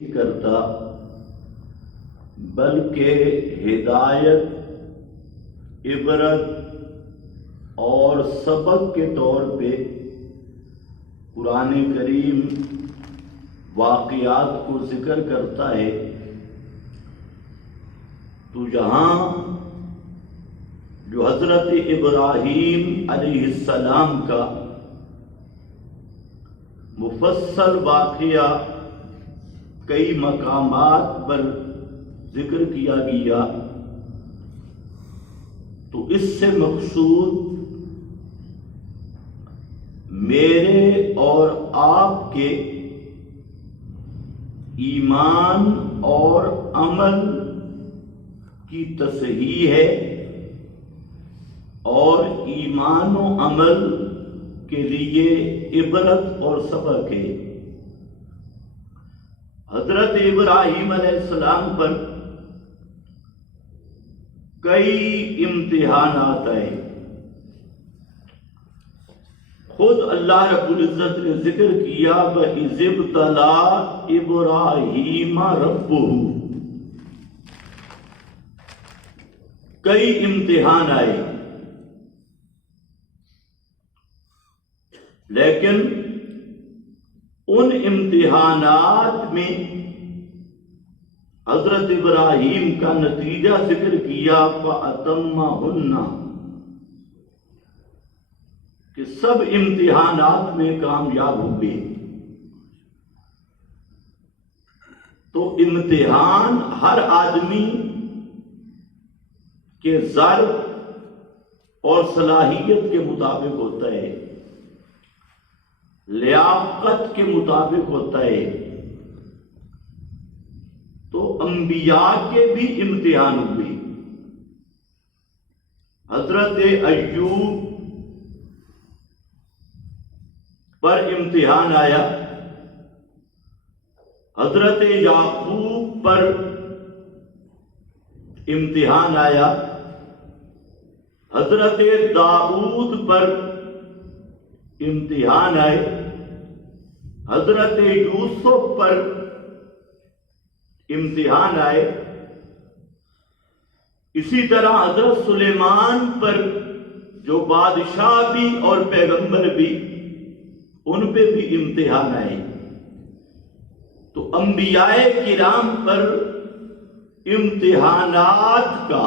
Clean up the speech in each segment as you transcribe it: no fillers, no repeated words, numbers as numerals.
کرتا بلکہ ہدایت، عبرت اور سبق کے طور پہ قرآن کریم واقعات کو ذکر کرتا ہے۔ تو یہاں جو حضرت ابراہیم علیہ السلام کا مفصل واقعہ کئی مقامات پر ذکر کیا گیا، تو اس سے مقصود میرے اور آپ کے ایمان اور عمل کی تصحیح ہے، اور ایمان و عمل کے لیے عبرت اور سبق ہے۔ حضرت ابراہیم علیہ السلام پر کئی امتحانات آئے۔ خود اللہ رب العزت نے ذکر کیا وَإِذِ ابْتَلَىٰ إِبْرَاهِيمَ رَبُّهُ، کئی امتحان آئے، لیکن ان امتحانات میں حضرت ابراہیم کا نتیجہ ذکر کیا فَأَتَمَّهُنَّ، کہ سب امتحانات میں کامیاب ہوئے۔ تو امتحان ہر آدمی کے ظرف اور صلاحیت کے مطابق ہوتا ہے، لیاقت کے مطابق ہوتا ہے۔ تو انبیاء کے بھی امتحان ہوئے۔ حضرت ایوب پر امتحان آیا، حضرت یعقوب پر امتحان آیا، حضرت داؤد پر امتحان آئے، حضرت یوسف پر امتحان آئے، اسی طرح حضرت سلیمان پر جو بادشاہ بھی اور پیغمبر بھی، ان پہ بھی امتحان آئے۔ تو انبیاء کرام پر امتحانات کا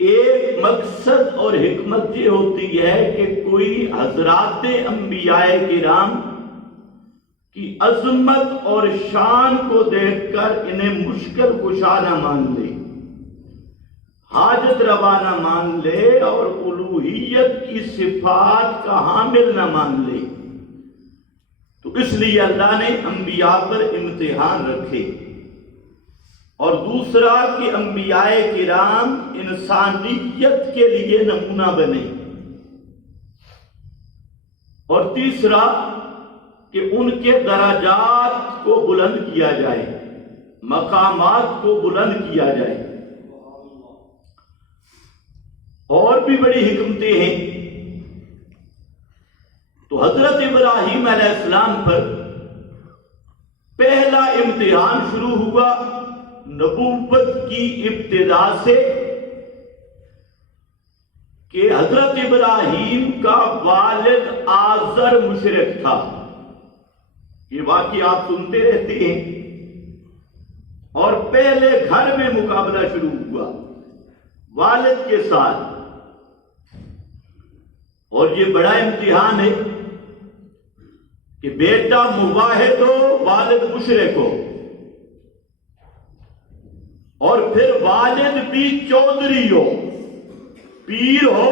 ایک مقصد اور حکمت یہ ہوتی ہے کہ کوئی حضرات انبیاء کرام کی عظمت اور شان کو دیکھ کر انہیں مشکل کشا نہ مان لے، حاجت روا نہ مان لے، اور الوہیت کی صفات کا حامل نہ مان لے۔ تو اس لیے اللہ نے انبیاء پر امتحان رکھے۔ اور دوسرا کہ انبیاء کرام انسانیت کے لیے نمونہ بنے، اور تیسرا کہ ان کے درجات کو بلند کیا جائے، مقامات کو بلند کیا جائے۔ اور بھی بڑی حکمتیں ہیں۔ تو حضرت ابراہیم علیہ السلام پر پہلا امتحان شروع ہوا نبوت کی ابتدا سے، کہ حضرت ابراہیم کا والد آزر مشرک تھا۔ یہ واقعہ آپ سنتے رہتے ہیں۔ اور پہلے گھر میں مقابلہ شروع ہوا والد کے ساتھ، اور یہ بڑا امتحان ہے کہ بیٹا مواحد ہو، والد مشرک ہو، اور پھر والد بھی چودھری ہو، پیر ہو،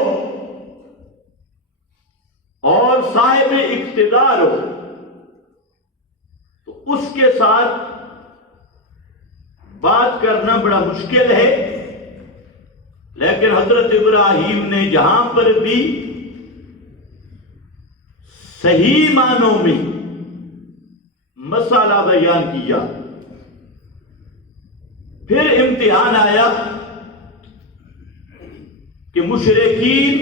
اور صاحب اقتدار ہو، تو اس کے ساتھ بات کرنا بڑا مشکل ہے۔ لیکن حضرت ابراہیم نے یہاں پر بھی صحیح معنوں میں مسئلہ بیان کیا۔ پھر امتحان آیا کہ مشرکین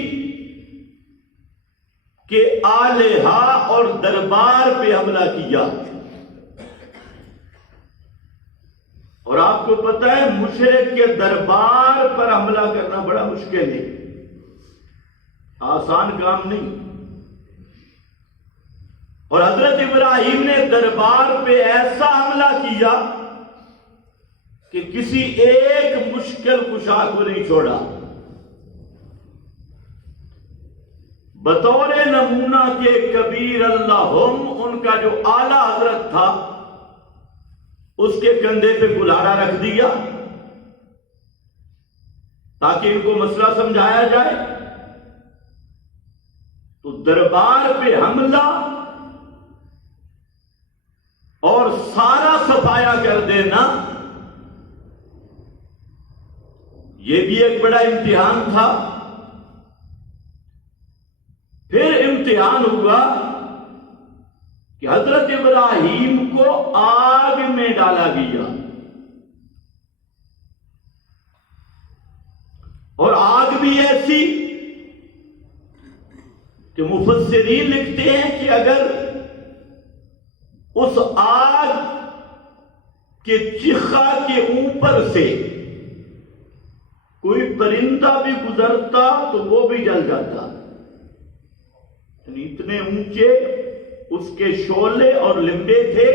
کے آلہہ اور دربار پہ حملہ کیا، کو پتہ ہے مشرک کے دربار پر حملہ کرنا بڑا مشکل ہے، آسان کام نہیں، اور حضرت ابراہیم نے دربار پہ ایسا حملہ کیا کہ کسی ایک مشکل کشا کو نہیں چھوڑا۔ بطور نمونہ کے کبیر اللہم، ان کا جو اعلی حضرت تھا اس کے کندھے پہ کلاڑا رکھ دیا تاکہ ان کو مسئلہ سمجھایا جائے۔ تو دربار پہ حملہ اور سارا صفایا کر دینا، یہ بھی ایک بڑا امتحان تھا۔ پھر امتحان ہوا کہ حضرت ابراہیم کو آگ میں ڈالا گیا، اور آگ بھی ایسی کہ مفسرین لکھتے ہیں کہ اگر اس آگ کے چخا کے اوپر سے کوئی پرندہ بھی گزرتا تو وہ بھی جل جاتا، یعنی اتنے اونچے اس کے شعلے اور لمبے تھے۔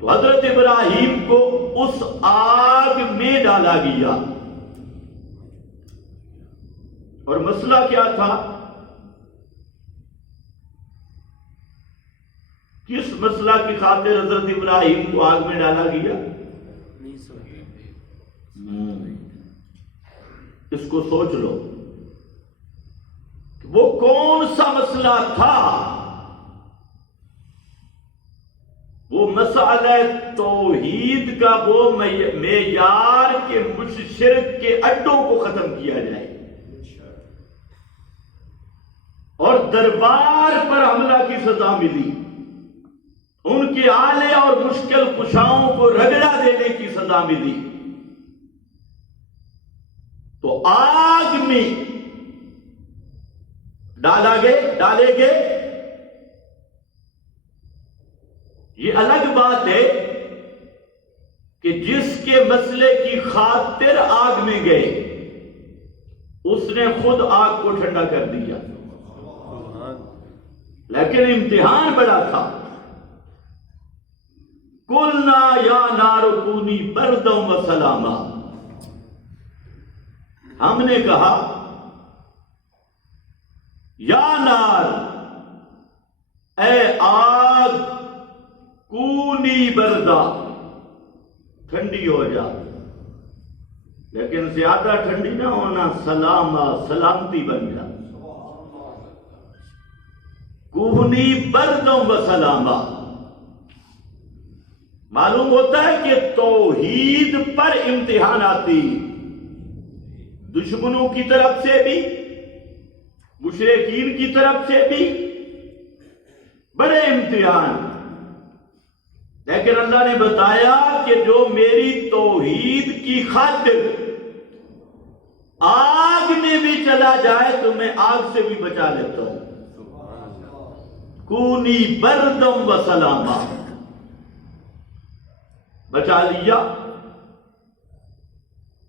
تو حضرت ابراہیم کو اس آگ میں ڈالا گیا، اور مسئلہ کیا تھا؟ کس مسئلہ کی خاطر حضرت ابراہیم کو آگ میں ڈالا گیا؟ اس کو سوچ لو، وہ کون سا مسئلہ تھا؟ وہ مسئلہ توحید کا وہ معیار کے مشرک کے اڈوں کو ختم کیا جائے، اور دربار پر حملہ کی سزا ملی، ان کے آلے اور مشکل کشاؤں کو رگڑا دینے کی سزا ملی۔ تو آگ میں ڈالے گئے، یہ الگ بات ہے کہ جس کے مسئلے کی خاطر آگ میں گئے اس نے خود آگ کو ٹھنڈا کر دیا، لیکن امتحان بڑا تھا۔ قُلْنَا يَا نَارُ كُونِي بَرْدًا وَسَلَامًا، ہم نے کہا یا نار، اے آگ، کونی بردا، ٹھنڈی ہو جا، لیکن زیادہ ٹھنڈی نہ ہونا، سلاما، سلامتی بن جا۔ کونی بردا و سلاما، معلوم ہوتا ہے کہ توحید پر امتحان آتی، دشمنوں کی طرف سے بھی، مشرکین کی طرف سے بھی بڑے امتحان، لیکن اللہ نے بتایا کہ جو میری توحید کی خاطر آگ میں بھی چلا جائے تو میں آگ سے بھی بچا لیتا ہوں۔ کونی بردم و سلاما، بچا لیا۔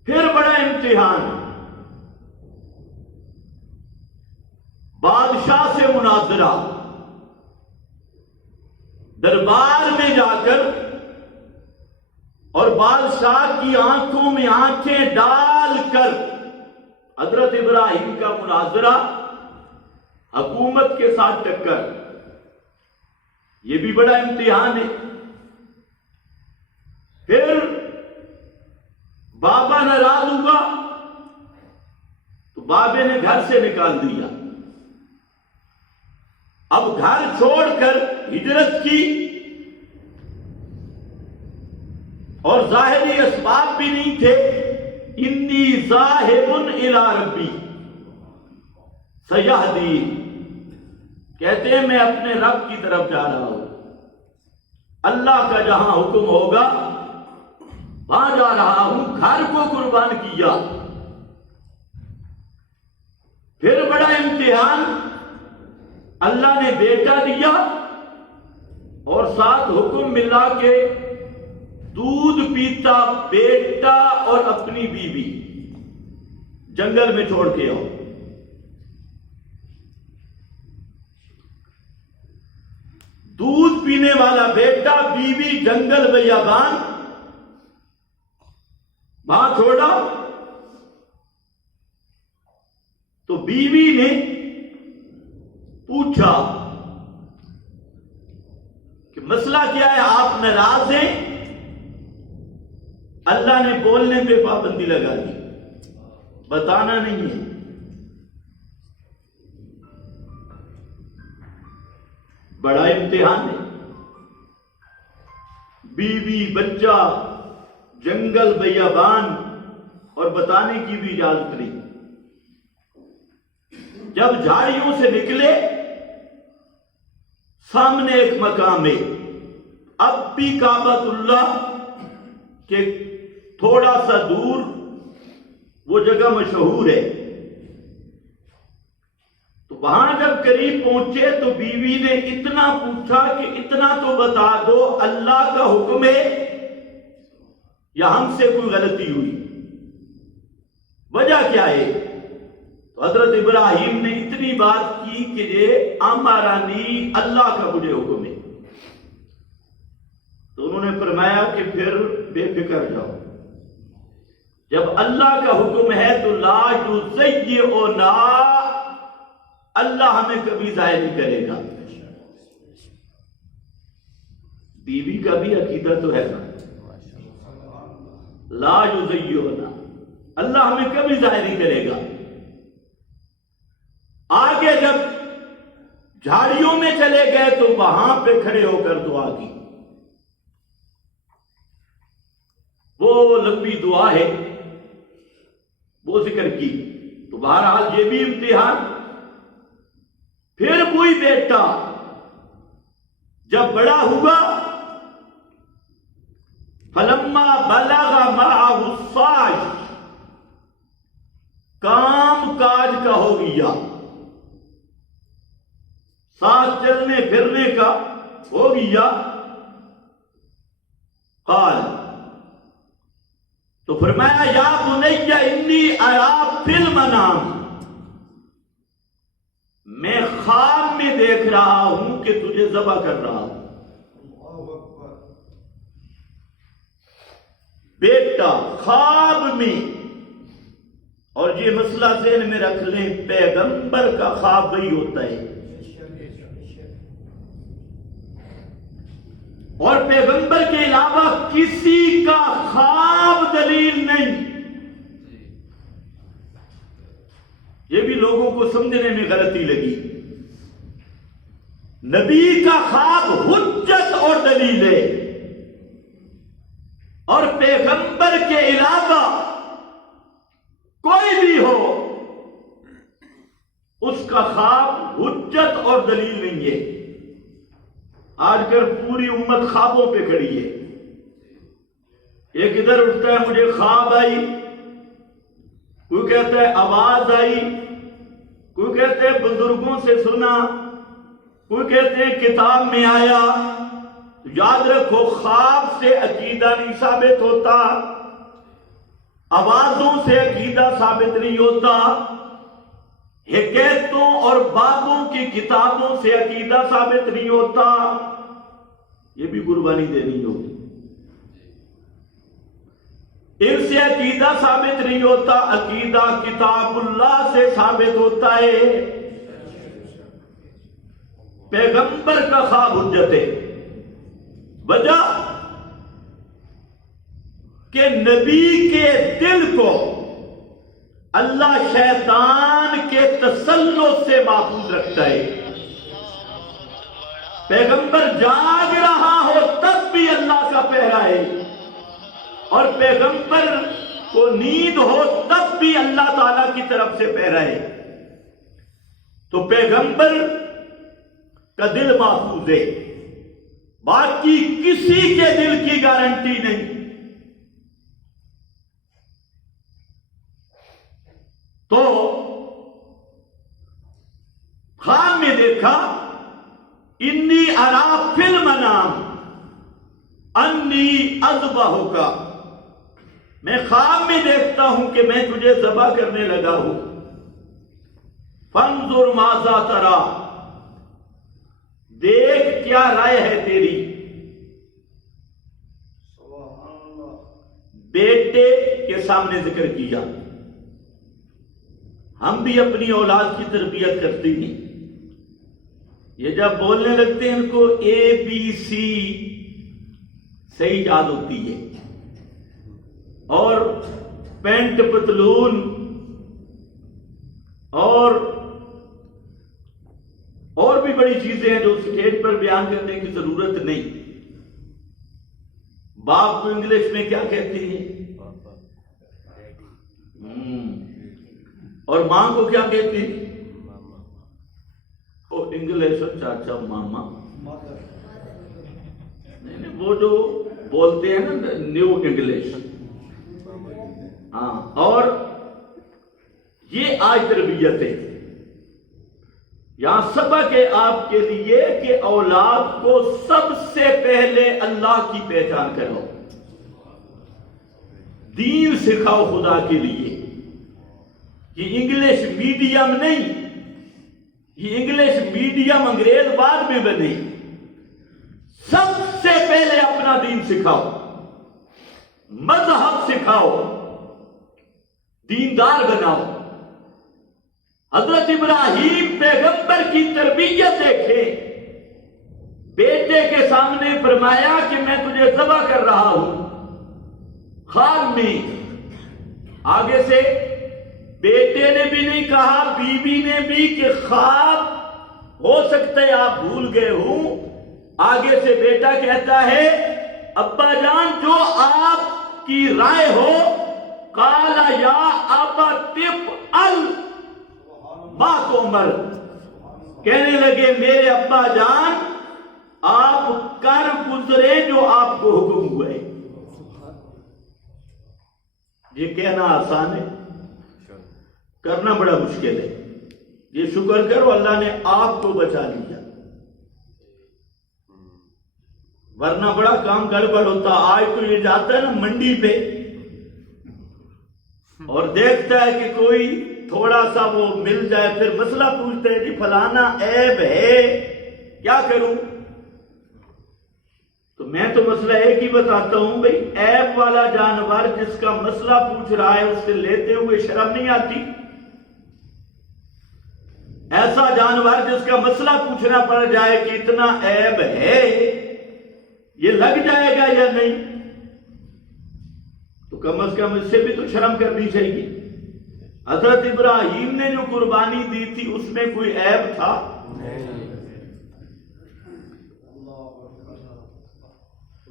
پھر بڑا امتحان، بادشاہ سے مناظرہ، دربار میں جا کر اور بادشاہ کی آنکھوں میں آنکھیں ڈال کر حضرت ابراہیم کا مناظرہ، حکومت کے ساتھ ٹکر، یہ بھی بڑا امتحان ہے۔ پھر بابا ناراض ہوا تو بابے نے گھر سے نکال دیا، اب گھر چھوڑ کر ہجرت کی، اور ظاہری اسباب بھی نہیں تھے۔ انی ذاہب الی ربی سیہدین، کہتے ہیں میں اپنے رب کی طرف جا رہا ہوں، اللہ کا جہاں حکم ہوگا وہاں جا رہا ہوں، گھر کو قربان کیا۔ پھر بڑا امتحان، اللہ نے بیٹا دیا اور ساتھ حکم ملا کہ دودھ پیتا بیٹا اور اپنی بیوی جنگل میں چھوڑ کے آؤ. دودھ پینے والا بیٹا، بیوی جنگل بیابان وہاں چھوڑا. تو بیوی نے پوچھا کہ مسئلہ کیا ہے، آپ ناراض ہیں؟ اللہ نے بولنے پہ پابندی لگا دی، بتانا نہیں ہے. بڑا امتحان ہے. بیوی بچہ جنگل بیابان اور بتانے کی بھی اجازت نہیں. جب جھاڑیوں سے نکلے سامنے ایک مقام ہے، اب بھی کعبۃ اللہ کے تھوڑا سا دور وہ جگہ مشہور ہے. تو وہاں جب قریب پہنچے تو بیوی نے اتنا پوچھا کہ اتنا تو بتا دو، اللہ کا حکم ہے یا ہم سے کوئی غلطی ہوئی؟ وجہ کیا ہے؟ تو حضرت ابراہیم نے اتنی بات کی کہ یہ امرانی، اللہ کا مجھے حکم ہے. تو انہوں نے فرمایا کہ پھر بے فکر جاؤ، جب اللہ کا حکم ہے تو لا یضیعنا، اللہ ہمیں کبھی ضائع نہیں کرے گا. بیوی کا بھی عقیدہ تو ہے نا، لا یضیعنا، اللہ ہمیں کبھی ضائع نہیں کرے گا. آگے جب جھاڑیوں میں چلے گئے تو وہاں پہ کھڑے ہو کر دعا کی. وہ لمبی دعا ہے، وہ ذکر کی. تو بہرحال یہ بھی امتحان. پھر کوئی بیٹا جب بڑا ہوا، فلما بلغ معه السعی، کام کاج کا ہو گیا، ساتھ چلنے پھرنے کا ہو گیا. قال، تو فرمایا یا بنی انی اری فی المنام، میں خواب میں دیکھ رہا ہوں کہ تجھے ذبح کر رہا ہوں. بیٹا خواب میں، اور یہ مسئلہ ذہن میں رکھ لیں، پیغمبر کا خواب وہی ہوتا ہے. اور پیغمبر کے علاوہ کسی کا خواب دلیل نہیں. یہ بھی لوگوں کو سمجھنے میں غلطی لگی. نبی کا خواب حجت اور دلیل ہے، اور پیغمبر کے علاوہ کوئی بھی ہو اس کا خواب حجت اور دلیل نہیں ہے. آج کل پوری امت خوابوں پہ کھڑی ہے. ایک ادھر اٹھتا ہے مجھے خواب آئی، کوئی کہتا ہے آواز آئی، کوئی کہتے ہیں بزرگوں سے سنا، کوئی کہتے ہیں کتاب میں آیا. تو یاد رکھو خواب سے عقیدہ نہیں ثابت ہوتا، آوازوں سے عقیدہ ثابت نہیں ہوتا، حکایتوں اور باتوں کی کتابوں سے عقیدہ ثابت نہیں ہوتا. یہ بھی قربانی دینی ہوگی. ان سے عقیدہ ثابت نہیں ہوتا، عقیدہ کتاب اللہ سے ثابت ہوتا ہے. پیغمبر کا خواب حجت ہے. وجہ کہ نبی کے دل کو اللہ شیطان کے تسلط سے محفوظ رکھتا ہے. پیغمبر جاگ رہا ہو تب بھی اللہ کا پہرا ہے، اور پیغمبر کو نیند ہو تب بھی اللہ تعالی کی طرف سے پہرا ہے. تو پیغمبر کا دل محفوظ ہے، باقی کسی کے دل کی گارنٹی نہیں. تو خواب میں دیکھا انی اری فی المنام، انی اذبحک، میں خواب میں دیکھتا ہوں کہ میں تجھے ذبح کرنے لگا ہوں، فانظر ماذا تری، دیکھ کیا رائے ہے تیری۔ بیٹے کے سامنے ذکر کیا۔ ہم بھی اپنی اولاد کی تربیت کرتے ہیں، یہ جب بولنے لگتے ہیں ان کو ABC صحیح یاد ہوتی ہے، اور پینٹ پتلون اور بھی بڑی چیزیں ہیں جو اسٹیج پر بیان کرنے کی ضرورت نہیں۔ باپ کو انگلش میں کیا کہتے ہیں؟ اور ماں کو کیا کہتے ہیں؟ انگلش اور چاچا ماما، نہیں وہ جو بولتے ہیں نا نیو انگلش، ہاں۔ اور یہ آج تربیت ہے، یہاں سبق ہے آپ کے لیے کہ اولاد کو سب سے پہلے اللہ کی پہچان کرو، دین سکھاؤ خدا کے لیے۔ یہ انگلش میڈیم نہیں، یہ انگلش میڈیم انگریز بعد میں بنے، سب سے پہلے اپنا دین سکھاؤ، مذہب سکھاؤ، دیندار بناؤ۔ حضرت ابراہیم پیغمبر کی تربیت دیکھیں، بیٹے کے سامنے فرمایا کہ میں تجھے ذبح کر رہا ہوں خواب میں، آگے سے بیٹے نے بھی نہیں کہا، بیوی نے بھی کہ خواب ہو سکتا ہے آپ بھول گئے ہوں، آگے سے بیٹا کہتا ہے ابا جان جو آپ کی رائے ہو، قال یا ابت افعل ما تؤمر، کہنے لگے میرے ابا جان آپ کر گزرے جو آپ کو حکم ہوئے۔ یہ کہنا آسان ہے، کرنا بڑا مشکل ہے۔ یہ شکر کرو اللہ نے آپ کو بچا لیا، ورنہ بڑا کام گڑبڑ ہوتا۔ آج تو یہ جاتا ہے نا منڈی پہ اور دیکھتا ہے کہ کوئی تھوڑا سا وہ مل جائے، پھر مسئلہ پوچھتا ہے جی فلانا عیب ہے کیا کروں؟ تو میں تو مسئلہ ایک ہی بتاتا ہوں، بھئی عیب والا جانور جس کا مسئلہ پوچھ رہا ہے اس سے لیتے ہوئے شرم نہیں آتی؟ ایسا جانور جس کا مسئلہ پوچھنا پڑ جائے کہ اتنا عیب ہے، یہ لگ جائے گا یا نہیں؟ تو کم از کم اس سے بھی تو شرم کرنی چاہیے۔ حضرت ابراہیم نے جو قربانی دی تھی اس میں کوئی عیب تھا؟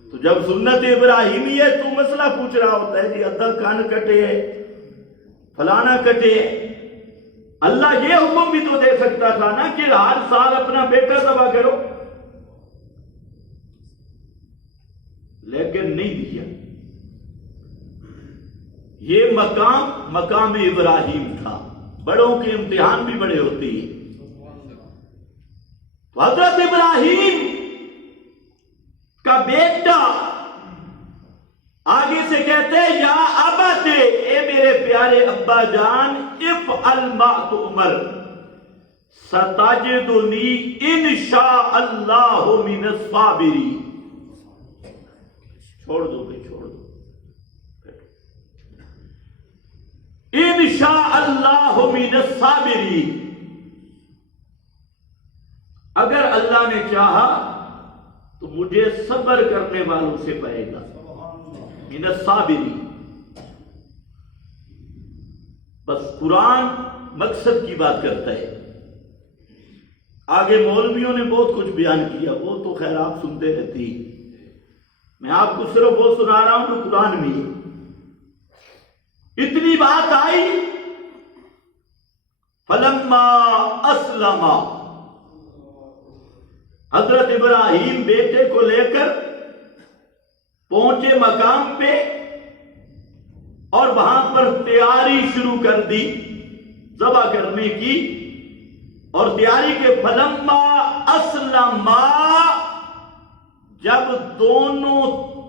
تو جب سنت ابراہیمی ہے تو مسئلہ پوچھ رہا ہوتا ہے جی ادھا کان کٹے ہے، فلانا کٹے ہے، اللہ یہ حکم بھی تو دے سکتا تھا نا کہ ہر سال اپنا بیٹا ذبح کرو، لیکن نہیں دیا۔ یہ مقام ابراہیم تھا، بڑوں کے امتحان بھی بڑے ہوتے ہیں۔ تو حضرت ابراہیم کا بیٹا آگے سے کہتے ہیں یا ابت، اے میرے پیارے ابا جان، افعل ما تؤمر ستجدنی انشاء اللہ من الصابرین۔ چھوڑ دو بھائی، چھوڑ دو، انشاء اللہ من الصابرین، اگر اللہ نے چاہا تو مجھے صبر کرنے والوں سے پائے گا، من الصابرین۔ بس قرآن مقصد کی بات کرتا ہے، آگے مولویوں نے بہت کچھ بیان کیا، وہ تو خیر آپ سنتے رہتی، میں آپ کو صرف وہ سنا رہا ہوں جو قرآن میں ہے۔ اتنی بات آئی، فلما اسلم، حضرت ابراہیم بیٹے کو لے کر پہنچے مقام پہ اور وہاں پر تیاری شروع کر دی ذبح کرنے کی، اور تیاری کے فلما اسلما، جب دونوں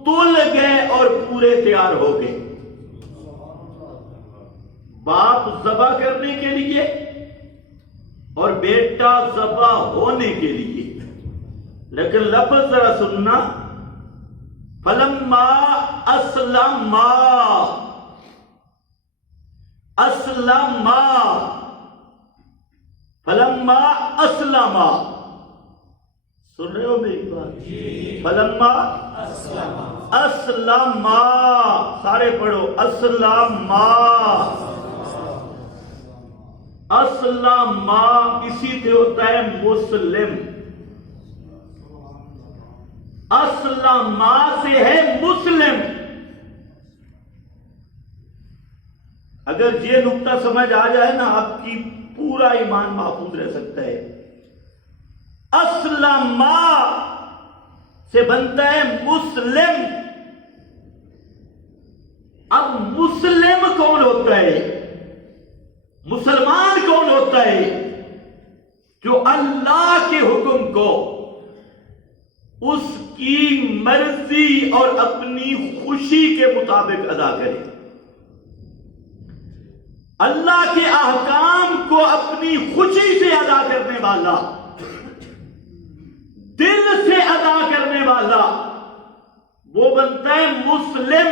تل گئے اور پورے تیار ہو گئے. باپ ذبح کرنے کے لیے اور بیٹا ذبح ہونے کے لیے. لیکن لفظ ذرا سننا، فلما اسلما، اسلما، فلما اسلما. سن رہے ہو میری بات؟ فلما اسلما، سارے پڑھو اسلما. اسلما اسی سے ہوتا ہے مسلم. اسلما سے ہے مسلم. اگر یہ نقطہ سمجھ آ جائے نا، آپ کی پورا ایمان محفوظ رہ سکتا ہے. اسلما سے بنتا ہے مسلم. اب مسلم کون ہوتا ہے؟ مسلمان کون ہوتا ہے؟ جو اللہ کے حکم کو اس کی مرضی اور اپنی خوشی کے مطابق ادا کرے. اللہ کے احکام کو اپنی خوشی سے ادا کرنے والا، دل سے ادا کرنے والا، وہ بنتا ہے مسلم.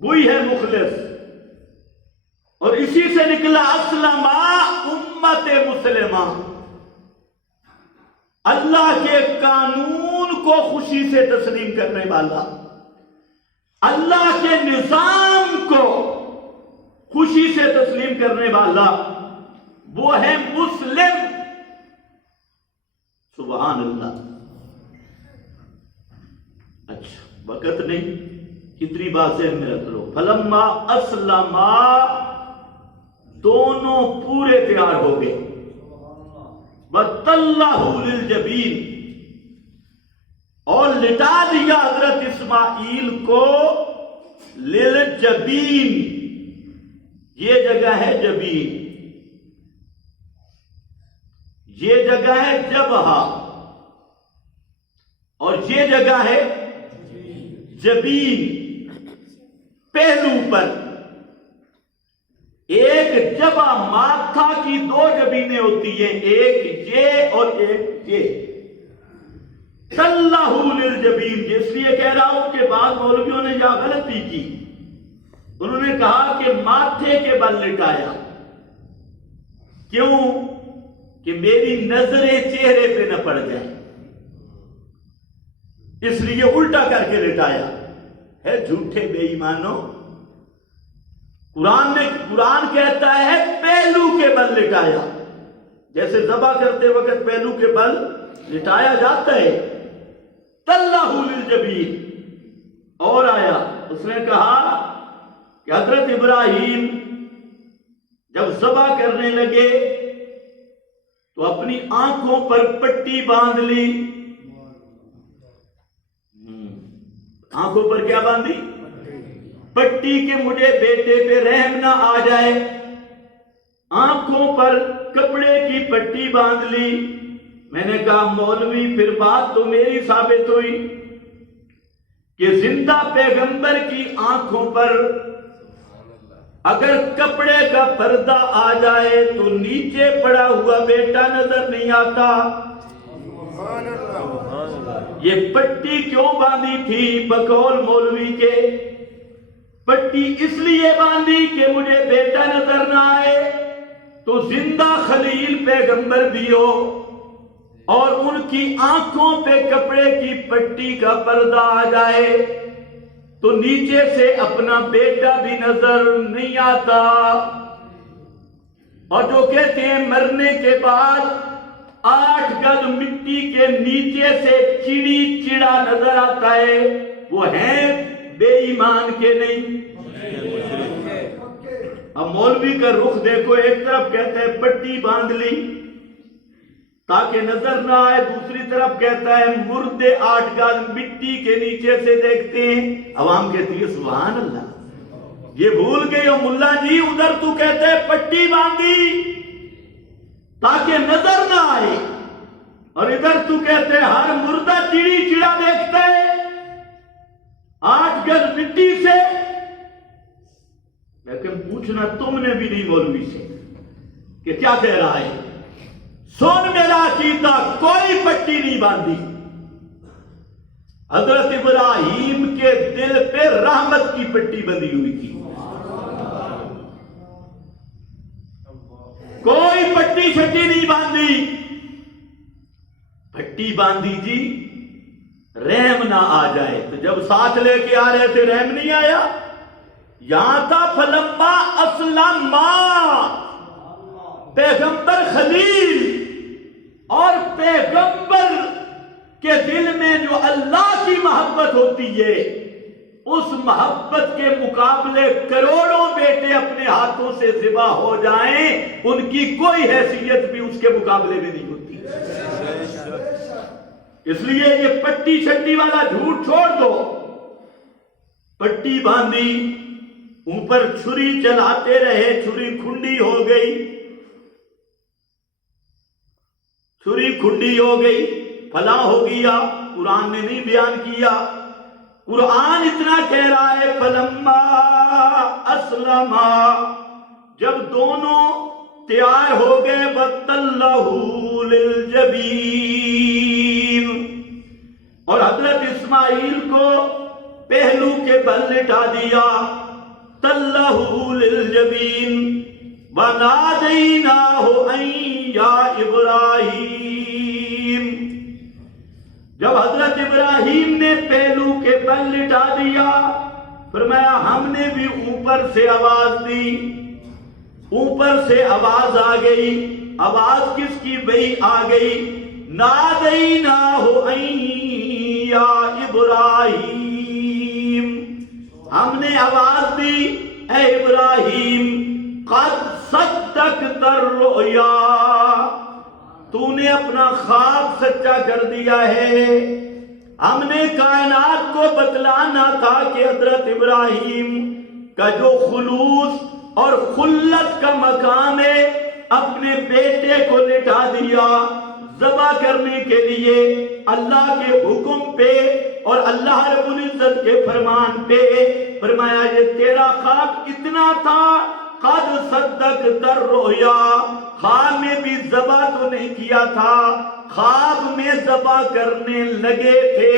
وہی ہے مخلص. اور اسی سے نکلا اسلما، امت مسلمہ. اللہ کے قانون کو خوشی سے تسلیم کرنے والا، اللہ کے نظام کو خوشی سے تسلیم کرنے والا، وہ ہے مسلم. سبحان اللہ. اچھا وقت نہیں، کتنی بات ذہن میں رکھ لو. فلما اسلما، دونوں پورے تیار ہو گئے. وَتَلَّهُ لِلْجَبِينِ، اور لٹا دیا حضرت اسماعیل کو للجبین. یہ جگہ ہے جبین، یہ جگہ ہے جبہہ، اور یہ جگہ ہے جبین، پہلو پر. ایک جبہ ماتھا کی دو جبینیں ہوتی ہیں، ایک یہ اور ایک یہ. تَلَّهُ لِلْجَبِينِ، اس لیے کہہ رہا ہوں کہ بعض مولویوں نے یہاں غلطی کی. انہوں نے کہا کہ ماتھے کے بل لٹایا. کیوں؟ کہ میری نظریں چہرے پہ نہ پڑ جائیں، اس لیے الٹا کر کے لٹایا ہے. جھوٹے بے ایمانو، قرآن کہتا ہے پہلو کے بل لٹایا. جیسے ذبح کرتے وقت پہلو کے بل لٹایا جاتا ہے. تَلَّهُ لِلْجَبِينِ. اور آیا اس نے کہا کہ حضرت ابراہیم جب ذبح کرنے لگے تو اپنی آنکھوں پر پٹی باندھ لی. آنکھوں پر کیا باندھی؟ پٹی کہ مجھے بیٹے پہ رحم نہ آ جائے. آنکھوں پر کپڑے کی پٹی باندھ لی. میں نے کہا مولوی پھر بات تو میری ثابت ہوئی کہ زندہ پیغمبر کی آنکھوں پر اگر کپڑے کا پردہ آ جائے تو نیچے پڑا ہوا بیٹا نظر نہیں آتا. یہ پٹی کیوں باندھی تھی بقول مولوی کے؟ پٹی اس لیے باندھی کہ مجھے بیٹا نظر نہ آئے تو زندہ خلیل پیغمبر بھی ہو اور ان کی آنکھوں پہ کپڑے کی پٹی کا پردہ آ جائے تو نیچے سے اپنا بیٹا بھی نظر نہیں آتا. اور جو کہتے ہیں مرنے کے بعد 8 گز مٹی کے نیچے سے چڑی چڑا نظر آتا ہے، وہ ہیں بے ایمان کے نہیں. اب مولوی کا رخ دیکھو، ایک طرف کہتا ہے پٹی باندھ لی تاکہ نظر نہ آئے، دوسری طرف کہتا ہے مردے 8 گز مٹی کے نیچے سے دیکھتے ہیں. عوام کہتی ہے سبحان اللہ، یہ بھول گئے ہو ملا جی، ادھر تو کہتا ہے پٹی باندھی تاکہ نظر نہ آئے، اور ادھر تو کہتے ہیں ہر مردہ چڑی چڑا 8 گز مٹی سے، لیکن پوچھنا تم نے بھی نہیں مولوی سے کہ کیا کہہ رہا ہے. سن میرا عقیدہ، کوئی پٹی نہیں باندھی. حضرت ابراہیم کے دل پہ رحمت کی پٹی بندھی ہوئی تھی. کوئی پٹی شٹی نہیں باندھی. پٹی باندھی جی رحم نہ آ جائے. تو جب ساتھ لے کے آ رہے تھے رحم نہیں آیا. یہاں تھا فلما اسلم، پیغمبر خلیل اور پیغمبر کے دل میں جو اللہ کی محبت ہوتی ہے، اس محبت کے مقابلے کروڑوں بیٹے اپنے ہاتھوں سے ذبح ہو جائیں، ان کی کوئی حیثیت بھی اس کے مقابلے میں نہیں ہوتی. اس لیے یہ پٹی شٹی والا جھوٹ چھوڑ دو. پٹی باندھی، اوپر چھری چلاتے رہے، چھری کھنڈی ہو گئی. چھری کھنڈی ہو گئی، فلاں ہو گیا. قرآن نے نہیں بیان کیا. قرآن اتنا کہہ رہا ہے فلما اسلما، جب دونوں تیار ہو گئے، وَتَلَّهُ لِلْجَبِينِ، اور حضرت اسماعیل کو پہلو کے بل لٹا دیا. تَلَّهُ لِلْجَبِينِ وَنَادَيْنَاهُ أَن يَا إِبْرَاهِيمُ، جب حضرت ابراہیم نے پہلو کے بل لٹا دیا، فرمایا ہم نے بھی اوپر سے آواز دی. اوپر سے آواز آ گئی. آواز کس کی بھئی آ گئی؟ نادیناہ ان یا ابراہیم، ہم نے آواز دی اے ابراہیم، قد صدقت الرؤیا، تو نے اپنا خواب سچا کر دیا ہے. ہم نے کائنات کو بتلانا تھا کہ حضرت ابراہیم کا جو خلوص اور خلت کا مقام ہے، اپنے بیٹے کو لٹا دیا ذبح کرنے کے لیے اللہ کے حکم پہ اور اللہ رب العزت کے فرمان پہ. فرمایا یہ تیرا خواب اتنا تھا، قد صدقت الرؤیا، خواب میں بھی ذبح تو نہیں کیا تھا، خواب میں ذبح کرنے لگے تھے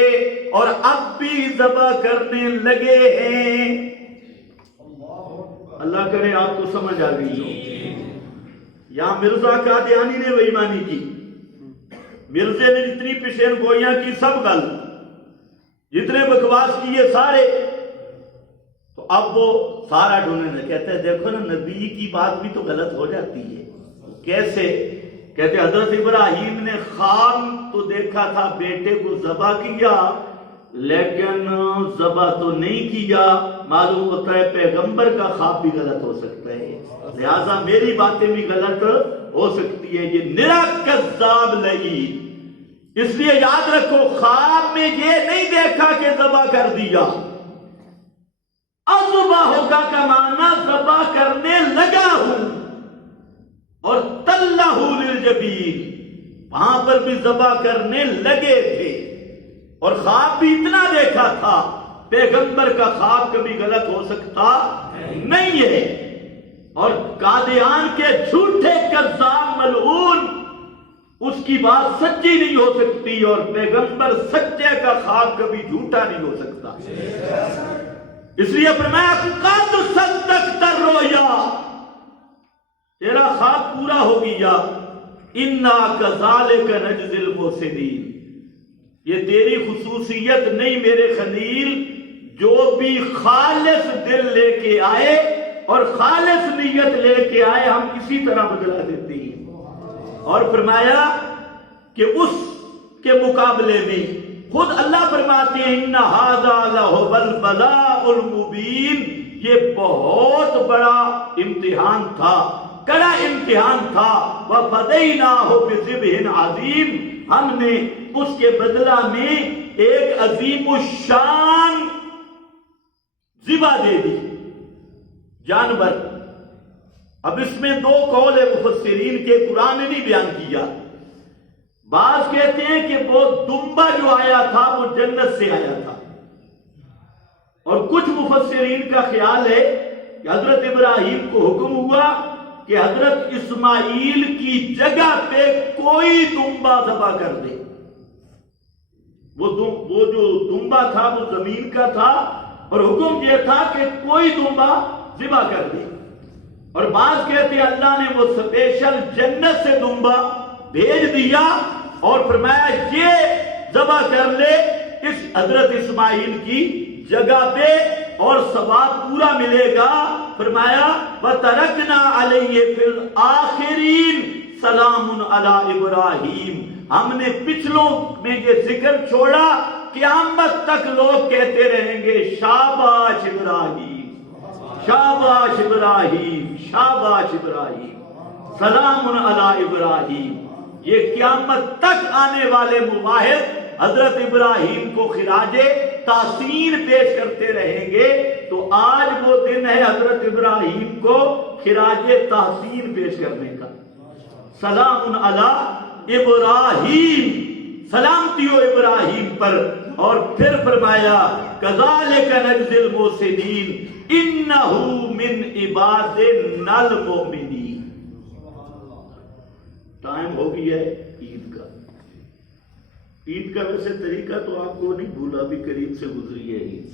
اور اب بھی ذبح کرنے لگے ہیں. اللہ کرے آپ کو سمجھ آ گئی ہو. یہاں مرزا قادیانی نے بے ایمانی کی، مرزے نے جتنی پیشین گوئیاں کی سب غلط، جتنے بکواس کیے سارے. تو اب وہ سارا ڈھونڈنے کہتے ہیں دیکھو نا نبی کی بات بھی تو غلط ہو جاتی ہے. کیسے؟ کہتے حضرت ابراہیم نے خواب تو دیکھا تھا بیٹے کو ذبح کیا، لیکن ذبح تو نہیں کیا. معلوم ہوتا ہے پیغمبر کا خواب بھی غلط ہو سکتا ہے، لہذا میری باتیں بھی غلط ہو سکتی ہے. یہ نرا کذاب نہیں. اس لیے یاد رکھو خواب میں یہ نہیں دیکھا کہ ذبح کر دیا. اذبح ہوگا کا معنی ذبح کرنے لگا ہوں، اور تلہ للجبین وہاں پر بھی ذبح کرنے لگے تھے. اور خواب بھی اتنا دیکھا تھا. پیغمبر کا خواب کبھی غلط ہو سکتا نہیں ہے. اور قادیان کے جھوٹے کذاب ملعون، اس کی بات سچی نہیں ہو سکتی، اور پیغمبر سچے کا خواب کبھی جھوٹا نہیں ہو سکتا. اس لیے فرمایا قد صدقت الرؤیا، تیرا خواب پورا ہو گیا. انا کذالک نجزی المحسنین، یہ تیری خصوصیت نہیں میرے خلیل، جو بھی خالص دل لے کے آئے اور خالص نیت لے کے آئے ہم اسی طرح بدلا دیتے ہیں. اور فرمایا کہ اس کے مقابلے میں خود اللہ فرماتے ہیں ان ھذا لھو البلاء المبین، یہ بہت بڑا امتحان تھا، کڑا امتحان تھا. وَفَدَيْنَاهُ بِذِبْحٍ عَظِيمٍ، ہم نے اس کے بدلہ میں ایک عظیم الشان ذبح دے دی، جانور. اب اس میں دو قول مفسرین کے، قرآن نے نہیں بیان کیا. بعض کہتے ہیں کہ وہ دمبا جو آیا تھا وہ جنت سے آیا تھا، اور کچھ مفسرین کا خیال ہے کہ حضرت ابراہیم کو حکم ہوا کہ حضرت اسماعیل کی جگہ پہ کوئی دمبا ذبح کر دے. وہ جو دمبا تھا وہ زمین کا تھا اور حکم یہ تھا کہ کوئی دمبا ذبح کر دے. اور بعض کہتے ہیں اللہ نے وہ اسپیشل جنت سے دمبا بھیج دیا اور فرمایا یہ ذبح کر لے اس حضرت اسماعیل کی جگہ پہ اور ثواب پورا ملے گا. فرمایا وَتَرَكْنَا عَلَيْهِ فِي الْآخِرِينَ سَلَامٌ عَلَىٰ إِبْرَاهِيمَ. ہم نے پچھلوں میں یہ ذکر چھوڑا، قیامت تک لوگ کہتے رہیں گے شاباش ابراہیم، شاباش ابراہیم، شاباش ابراہیم، سلام علی ابراہیم. یہ قیامت تک آنے والے مواحد حضرت ابراہیم کو خراج تحسین پیش کرتے رہیں گے. تو آج وہ دن ہے حضرت ابراہیم کو خراج تحسین پیش کرنے کا. سلام علی ابراہیم، سلامتی ہو ابراہیم پر. اور پھر فرمایا کذالک نجزی المحسنین انہ من عبادنا المؤمنین. ٹائم ہو گیا ہے عید کا. عید کا ویسے طریقہ تو آپ کو نہیں بھولا، بھی قریب سے گزری ہے عید.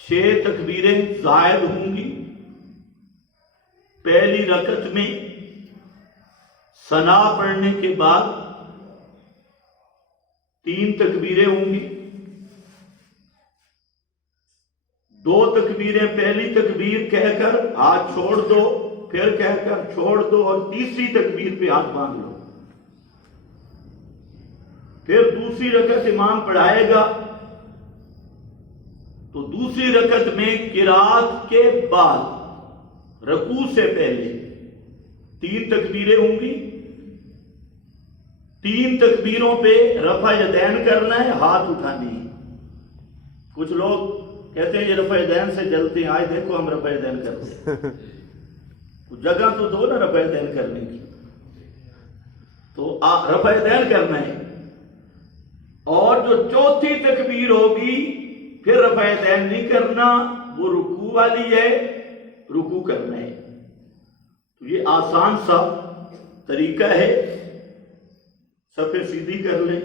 6 تکبیریں زائد ہوں گی. پہلی رکعت میں ثنا پڑھنے کے بعد 3 تکبیریں ہوں گی. 2 تکبیریں، پہلی تکبیر کہہ کر ہاتھ چھوڑ دو، پھر کہہ کر چھوڑ دو، اور تیسری تکبیر پہ ہاتھ باندھ لو. پھر دوسری رکعت امام پڑھائے گا تو دوسری رکعت میں قرات کے بعد رکوع سے پہلے 3 تکبیریں ہوں گی. 3 تکبیروں پہ رفع یدین کرنا ہے، ہاتھ اٹھانی ہے. کچھ لوگ کہتے ہیں یہ رفع یدین سے جلتے ہیں، آئے دیکھو ہم رفع یدین کرتے ہیں. جگہ تو دو نا رفع یدین کرنے کی. تو رفع یدین کرنا ہے. اور جو چوتھی تکبیر ہوگی پھر رفع یدین نہیں کرنا، وہ رکوع والی ہے، رکوع کرنا ہے. تو یہ آسان سا طریقہ ہے. صفحے سیدھی کر لیں.